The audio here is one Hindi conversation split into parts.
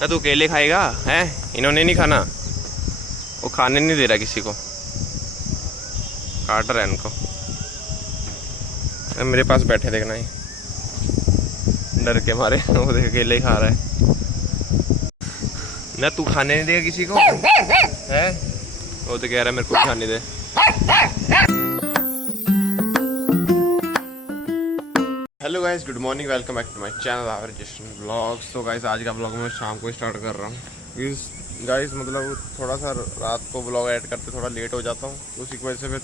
ना तू केले खाएगा है? इन्होंने नहीं खाना, वो खाने नहीं दे रहा किसी को, काट रहा है इनको। मेरे पास बैठे देखना ही डर के मारे वो देख केले ही खा रहा है ना। तू खाने नहीं देगा किसी को है? वो तो कह रहा है मेरे को भी खाने दे। Hello guys, good morning, welcome back to my channel our Jashan blogs. तो गाइस आज का ब्लॉग मैं शाम को स्टार्ट कर रहा हूँ। गाइस मतलब थोड़ा सा रात को ब्लॉग ऐड करते थोड़ा लेट हो जाता हूँ, उसी की वजह से फिर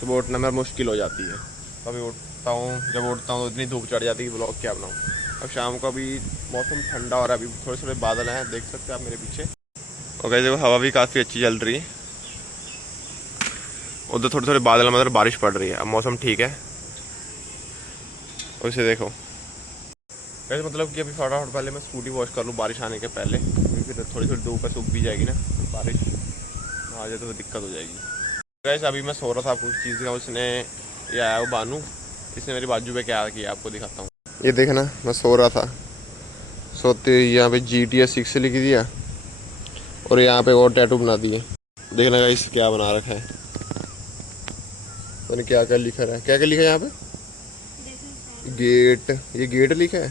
सुबह उठना मेरा मुश्किल हो जाती है। कभी उठता हूँ, जब उठता हूँ तो इतनी धूप चढ़ जाती है कि ब्लॉग क्या बनाऊँ। अब शाम को अभी मौसम ठंडा हो रहा है, अभी थोड़े थोड़े बादल हैं, देख सकते हैं आप मेरे पीछे। और गाइस देखो हवा भी काफ़ी अच्छी चल रही है, उधर थोड़े थोड़े बादल मतलब बारिश पड़ रही है। अब मौसम ठीक है, उसे देखो वैसे मतलब कि अभी फटाफट पहले मैं स्कूटी वॉश कर लूँ बारिश आने के पहले, क्योंकि फिर थोड़ी थोड़ी धूप है, सूख भी जाएगी ना, बारिश आ जाए तो दिक्कत हो जाएगी। वैसे अभी मैं सो रहा था कुछ चीज़ का, उसने ये आया वो बानू, इसने मेरी बाजू पे क्या किया आपको दिखाता हूँ। ये देखना, मैं सो रहा था, सोते हुए यहाँ पे GTA 6 लिख दिया और यहाँ पे और टैटू बना दिए। देखना गाइस क्या बना रखा है, पता क्या क्या लिखा है, क्या क्या लिखा है यहाँ पे। गेट, ये गेट लिखा है,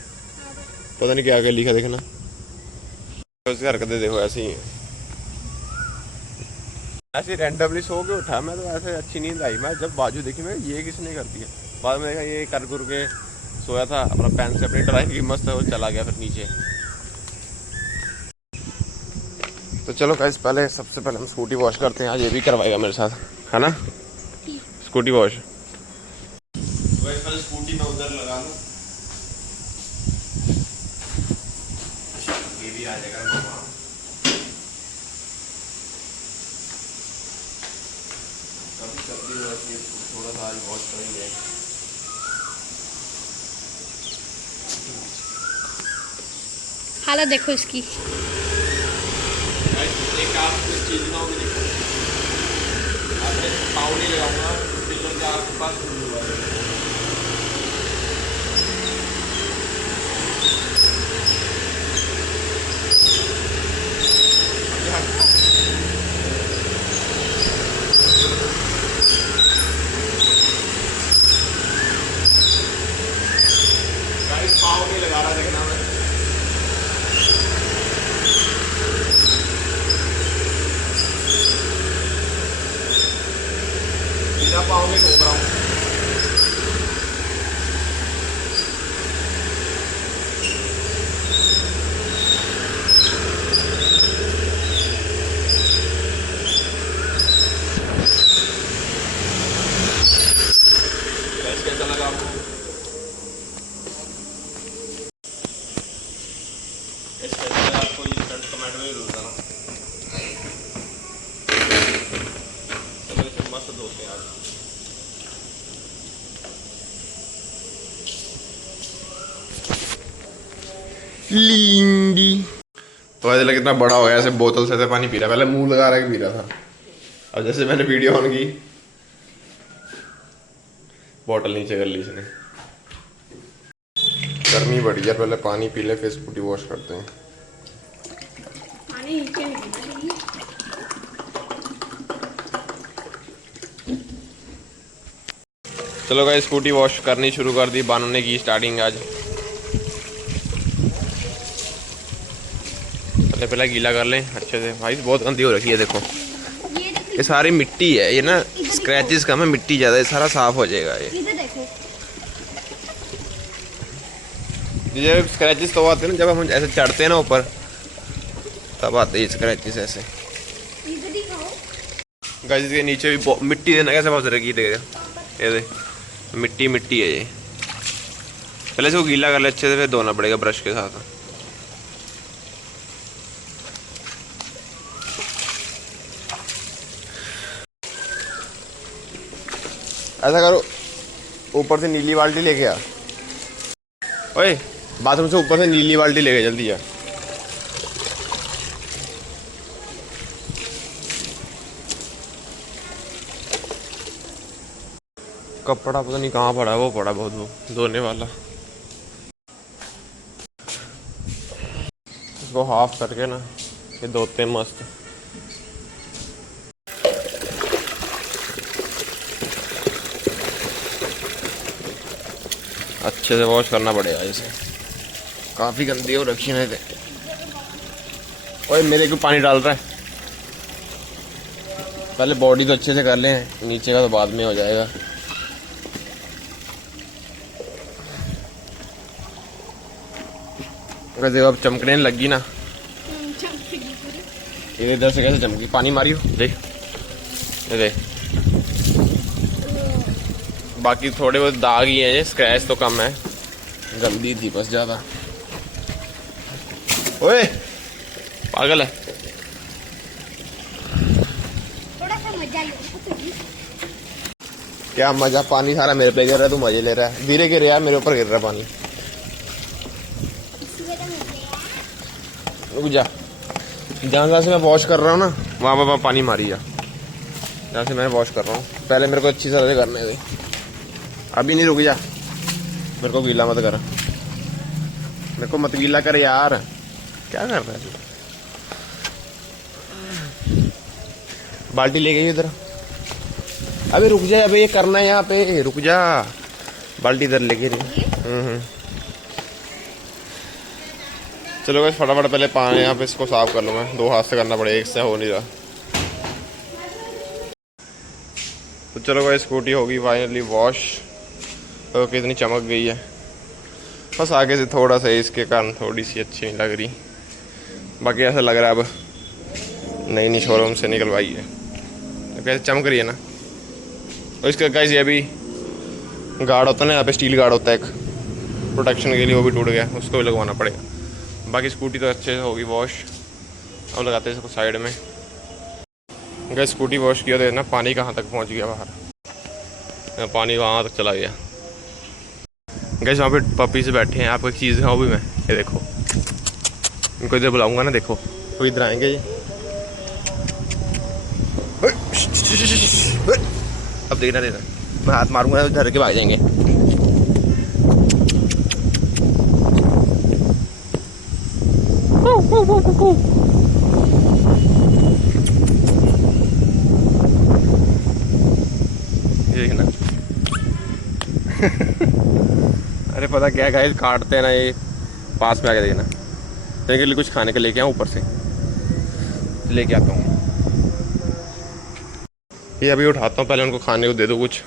पता नहीं क्या क्या लिखा, देखना उसकी हरकतें देखो ऐसी ही ऐसे रैंडमली सो के उठा मैं, तो ऐसे अच्छी नींद आई, मैं जब बाजू देखी मैं ये किसने कर दिया, बाद में देखा ये कर कर के सोया था, अपना पैंट से अपनी ड्राइंग की मस्त वो चला गया फिर नीचे। तो चलो गाइस पहले सबसे पहले हम स्कूटी वॉश करते हैं, आज ये भी करवाएगा मेरे साथ है ना स्कूटी वॉश। पहले स्कूटी में उधर लगा लूँ, ये भी आ जाएगा मामा। कभी सर्दी हो जाती है, थोड़ा सा आज वॉश करेंगे। हालत देखो इसकी। एक आप इस चीज ना होगी, देखो आपने पाँव नहीं लगाऊंगा, फिर आपके पास पाँव नहीं लगा रहा, देखना मैं बिना पाँव में घूम रहा हूँ। कैसा लगा आपको? कैसा लगा आपको ये फ्रंट कमेंट में जरूर बताना। चलो इसे मस्त धोते हैं आज। लिंगी तो ऐसे लगे कितना बड़ा हो गया, ऐसे बोतल से ऐसे पानी पी रहा, पहले मुंह लगा रहा के पी रहा था, अब जैसे मैंने वीडियो ऑन की बोतल नीचे कर ली इसने। गर्मी बढ़ी है, पहले पानी पी ले फिर स्कूटी वॉश करते हैं। पानी नीचे नहीं पीना चाहिए। चलो गाइस स्कूटी वॉश करनी शुरू कर दी, बानू ने की स्टार्टिंग आज। पहले पहले गीला कर लें अच्छे से, भाई बहुत गंदी हो रखी है देखो, ये सारी मिट्टी है, ये ना स्क्रैचेस कम है, मिट्टी ज़्यादा है, सारा साफ हो जाएगा ये स्क्रैचेस तो आते हैं ना जब हम ऐसे चढ़ते हैं ना ऊपर, तब आते हैं स्क्रैचेस ऐसे। गाइस इसके नीचे भी मिट्टी देना कैसे फंस रखी है, ये देख मिट्टी मिट्टी है ये। पहले इसको गीला कर ले अच्छे से, फिर धोना पड़ेगा ब्रश के साथ। ऐसा करो ऊपर से नीली बाल्टी लेके आ, ओए बाथरूम से ऊपर से नीली बाल्टी लेके जल्दी आ। कपड़ा पता नहीं कहाँ पड़ा है, वो पड़ा बहुत वो धोने वाला, इनको हाफ करके ना ये धोते हैं मस्त। अच्छे से वॉश करना पड़ेगा इसे, काफ़ी गंदी हो रखी है। ओए मेरे को पानी डाल रहा है। पहले बॉडी तो अच्छे से कर लें, नीचे का तो बाद में हो जाएगा। अगर अब चमकने लगी ना, ये इधर से कैसे चमकी, पानी मारी हो देख, ये देख। बाकी थोड़े बहुत दाग ही हैं, स्क्रैच तो कम है, गंदी थी बस ज्यादा। ओए पागल है। थोड़ा सा मजा क्या मजा, पानी सारा मेरे पे गिर रहा है, तू मजे ले रहा है। धीरे गिर रहा है, मेरे ऊपर गिर रहा है पानी। रुक जा, जहाँ से मैं वॉश कर रहा हूँ ना वहाँ पानी मारी जा, जहाँ से मैं वॉश कर रहा हूँ। पहले मेरे को अच्छी तरह से करने दे, अभी नहीं। रुक जा, मेरे को गीला मत कर, मेरे को मत गीला कर यार। क्या कर रहा है तू? बाल्टी ले गई उधर। अबे रुक जा, अबे ये करना है यहाँ पे, रुक जा। बाल्टी इधर लेके नहीं। चलो गाइस फटाफट पहले पानी यहाँ पे इसको साफ कर लूँगा, 2 हाथ से करना पड़ेगा, एक से हो नहीं रहा। तो चलो गाइस स्कूटी होगी फाइनली वॉश। तो कितनी चमक गई है, बस आगे से थोड़ा सा इसके कारण थोड़ी सी अच्छी नहीं लग रही। बाकी ऐसा लग रहा है अब नई नई शोरूम से निकलवाई है, तो कैसे चमक रही है ना। और इसका गाइस ये भी गार्ड होता है ना, यहाँ पे स्टील गार्ड होता है एक प्रोटेक्शन के लिए, वो भी टूट गया, उसको भी लगवाना पड़ेगा। बाकी स्कूटी तो अच्छे से होगी वॉश। अब लगाते हैं इसको साइड में। गाइस स्कूटी वॉश किया तो ना पानी कहाँ तक पहुँच गया बाहर, पानी वहाँ तक चला गया। गाइस वहाँ पे पपी से बैठे हैं, आपको एक चीज़ है वो भी मैं, ये देखो, इनको इधर बुलाऊंगा ना, देखो तो इधर आएंगे ये। अब देखना देना, मैं हाथ मारूंगा तो धर के भाग जाएंगे। ये देखना। अरे पता क्या गाइस, काटते हैं ना ये, पास में आके देखना। तेरे के लिए कुछ खाने के लेके आऊँ, ऊपर से लेके आता हूँ। ये अभी उठाता हूँ, पहले उनको खाने को दे दो कुछ।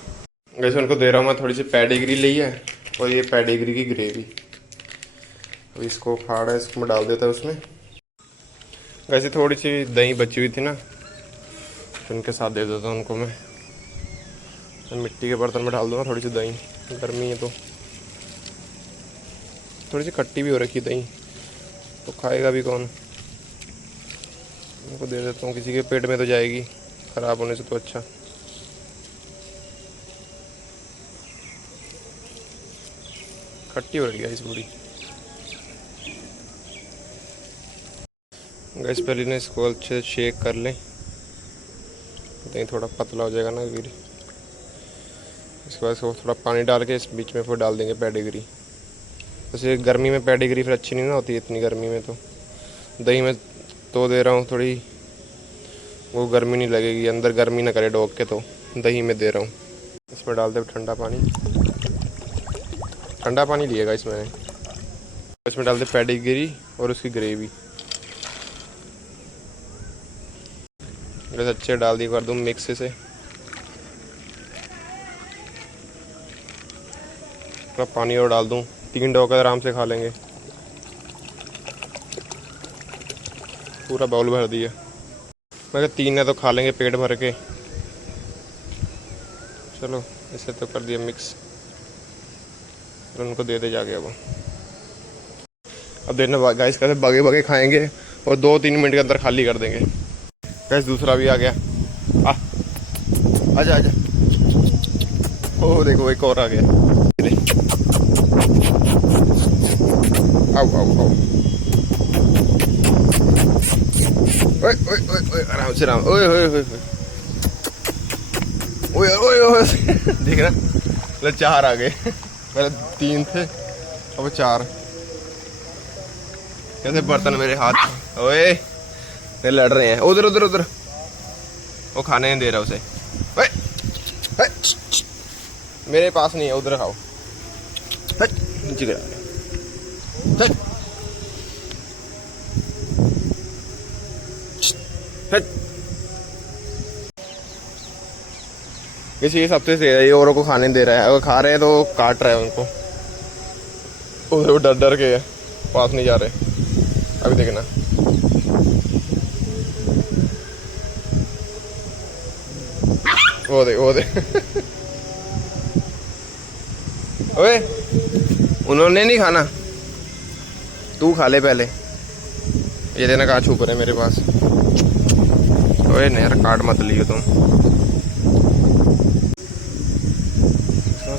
वैसे उनको दे रहा हूँ मैं, थोड़ी सी पेडिग्री ली है और ये पेडिग्री की ग्रेवी। अब इसको फाड़ा, इसको मैं डाल देता है उसमें। वैसे थोड़ी सी दही बची हुई थी ना, तो उनके साथ दे देता हूँ उनको मैं। मिट्टी के बर्तन में डाल दूँगा थोड़ी सी दही, गर्मी है तो। थोड़ी सी खट्टी भी हो रखी दही, तो खाएगा भी कौन। उनको दे देता हूँ, किसी के पेट में तो जाएगी, ख़राब होने से तो अच्छा। खट्टी हो रही है इस पूरी। गैस पहले ना इसको अच्छे से शेक कर लें, दही थोड़ा पतला हो जाएगा ना फिर। इसके बाद इसको थोड़ा पानी डाल के इस बीच में फिर डाल देंगे पेडिग्री। वैसे गर्मी में पेडिग्री फिर अच्छी नहीं ना होती, इतनी गर्मी में तो। दही में तो दे रहा हूँ थोड़ी, वो गर्मी नहीं लगेगी, अंदर गर्मी ना करे डॉग के, तो दही में दे रहा हूँ। इसमें डाल दे ठंडा पानी, ठंडा पानी लिएगा इसमें। इसमें डाल दे पेडिग्री और उसकी ग्रेवी, बस अच्छे डाल दी, कर दूँ मिक्स से। थोड़ा पानी और डाल दूँ, 3 डॉग आराम से खा लेंगे। पूरा बाउल भर दिया, मैं 3 है तो खा लेंगे पेट भर के। चलो इसे तो कर दिया मिक्स, तो उनको दे दे जाके। अब देखना गाइस कैसे बगे बगे खाएंगे, और 2-3 मिनट के अंदर खाली कर देंगे। गैस दूसरा भी आ गया, आजा आजा। ओ देखो एक और आ गया। आओ आओ आओ, ओए ओए ओए ओए, आराम से आराम। ओए ओए ओए ओए ओए ओए, देख रहा, 4 आ गए, पहले 3 थे अब 4। कैसे बर्तन मेरे हाथ। ओए ये लड़ रहे हैं, उधर उधर उधर, वो खाने नहीं दे रहा उसे। ओए, ओए, मेरे पास नहीं है, उधर खाओ। नीचे गिरा। किसी सबसे से ये औरों को खाने दे रहा है, अगर खा रहे हैं तो काट रहा है उनको। उधर वो डर डर के पास नहीं जा रहे। अभी देखना, वो दे वो दे। ओए उन्होंने नहीं खाना, तू खा ले पहले। ये देना कहाँ छुप रहे मेरे पास। ओए नहीं यार, काट मत लियो तुम।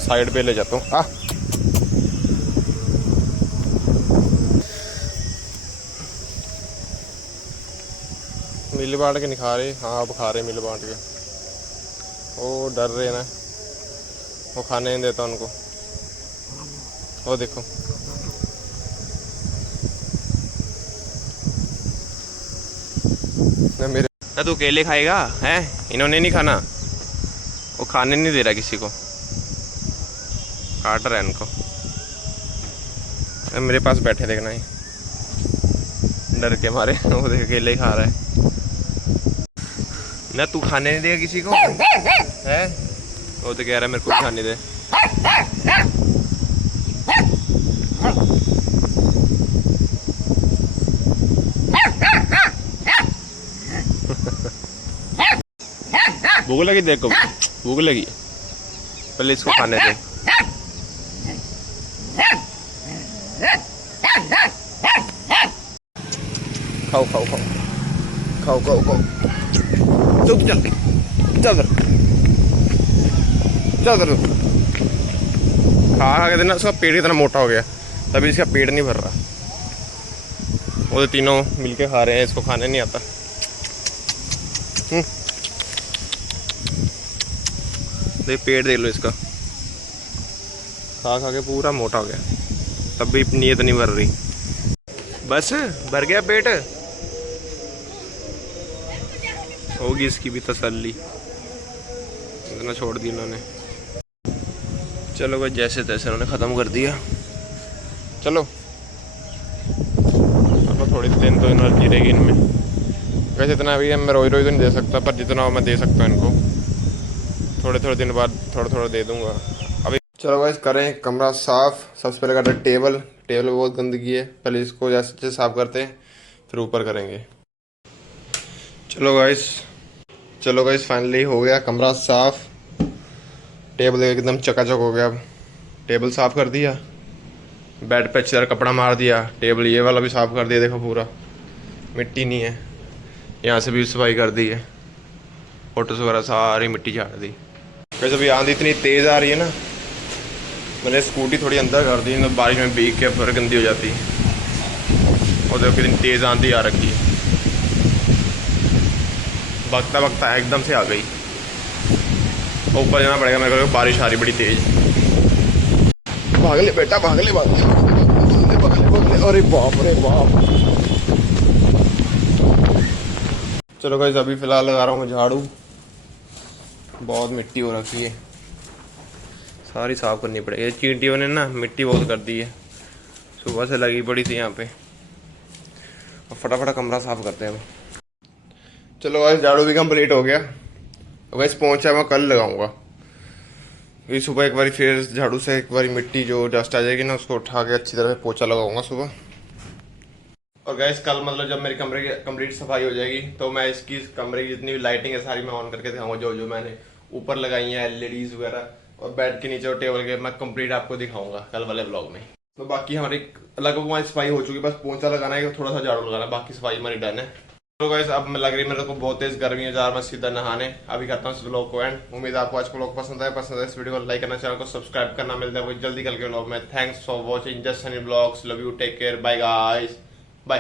साइड पे ले जाता हूँ। आ मिल बांट के नहीं खा रहे। हाँ अब खा रहे मिल बांट के। वो डर रहे ना, वो खाने नहीं देता उनको। वो देखो, ना मेरे ना तू केले खाएगा है, इन्होंने नहीं खाना। वो खाने नहीं दे रहा किसी को, काट रहा है इनको। मेरे पास बैठे देखना ही डर के मारे। वो देख केले ही खा रहा है ना। तू खाने नहीं देगा किसी को है, वो तो कह रहा है मेरे को भी खाने दे। भूख लगी देखो, भूख लगी, पहले इसको खाने दे। खाओ खाओ खाओ खाओ खाओ खाओ। चल चल चल चल चल। खा खा के देना, उसका पेट इतना मोटा हो गया, तभी इसका पेट नहीं भर रहा। वो तो तीनों मिलके खा रहे हैं, इसको खाने नहीं आता। देख पेट देख लो इसका, खा खा के पूरा मोटा हो गया, तब भी नीयत नहीं भर रही। बस भर गया पेट, होगी इसकी भी तसल्ली। इतना छोड़ दिया इन्होंने। चलो भाई, जैसे तैसे उन्होंने ख़त्म कर दिया। चलो अब थोड़ी दिन तो एनर्जी रहेगी इनमें। वैसे इतना अभी मैं रोज रोज तो नहीं दे सकता, पर जितना मैं दे सकता हूँ इनको थोड़े थोड़े दिन बाद थोड़ा थोड़ा दे दूंगा अभी। चलो गाइस, करें कमरा साफ। सबसे पहले करते हैं टेबल। टेबल में बहुत गंदगी है, पहले इसको जैसे साफ करते हैं, फिर ऊपर करेंगे। चलो गाइस फाइनली हो गया कमरा साफ। टेबल एकदम चकाचक हो गया। अब टेबल साफ कर दिया, बेड पे अच्छी तरह कपड़ा मार दिया, टेबल ये वाला भी साफ कर दिया। देखो पूरा मिट्टी नहीं है, यहाँ से भी सफाई कर दी है। फोटोस वगैरह सारी मिट्टी झाड़ दी। वैसे अभी आंधी इतनी तेज़ आ रही है ना, मैंने स्कूटी थोड़ी अंदर कर दी, तो बारिश में भीग के फिर गंदी हो जाती। और देखो कितनी तेज़ आंधी आ रखी है, बगता बगता एकदम से आ गई। ऊपर जाना पड़ेगा मेरे को, बारिश आ रही बड़ी तेज। भाग ले बेटा, भाग ले भाग ले भाग ले भाग ले। अरे बाप रे बाप। चलो गाइस, अभी फिलहाल लगा रहा हूँ झाड़ू। बहुत मिट्टी हो रखी है, सारी साफ करनी पड़ेगी। चींटियों ने ना मिट्टी बहुत कर दी है, सुबह से लगी पड़ी थी यहाँ पे। और फटाफट कमरा साफ करते हैं अब। चलो गाइस, झाड़ू भी कंप्लीट हो गया। वैसे पहुंचा मैं कल लगाऊंगा। ये सुबह एक बार फिर झाड़ू से एक बार मिट्टी जो डस्ट आ जाएगी ना, उसको उठा के अच्छी तरह से पोछा लगाऊंगा सुबह। और गैस कल मतलब जब मेरी कमरे की कंप्लीट सफाई हो जाएगी, तो मैं इसकी कमरे की जितनी भी लाइटिंग है सारी मैं ऑन करके दिखाऊंगा। जो जो मैंने ऊपर लगाई है एलईडीज वगैरह, और बेड के नीचे और टेबल के, मैं कंप्लीट आपको दिखाऊंगा कल वाले ब्लॉग में। तो बाकी हमारी लगभग हमारी सफाई हो चुकी है, बस पोंछा लगाना है, थोड़ा सा झाड़ू लगाना है, बाकी सफाई हमारी डन है। तो गाइस अब लग रही है मेरे को बहुत तेज गर्मी है, जा रहा मैं सीधा नहाने। अभी करता हूँ इस ब्लॉग को एंड। उम्मीद है आपको आज का ब्लॉग पसंद है इस वीडियो को लाइक करना, चैनल को सब्सक्राइब करना। मिलता है जल्दी कल के ब्लॉग में। Thanks for watching just Sunny blogs. Love you, take care, bye guys, bye.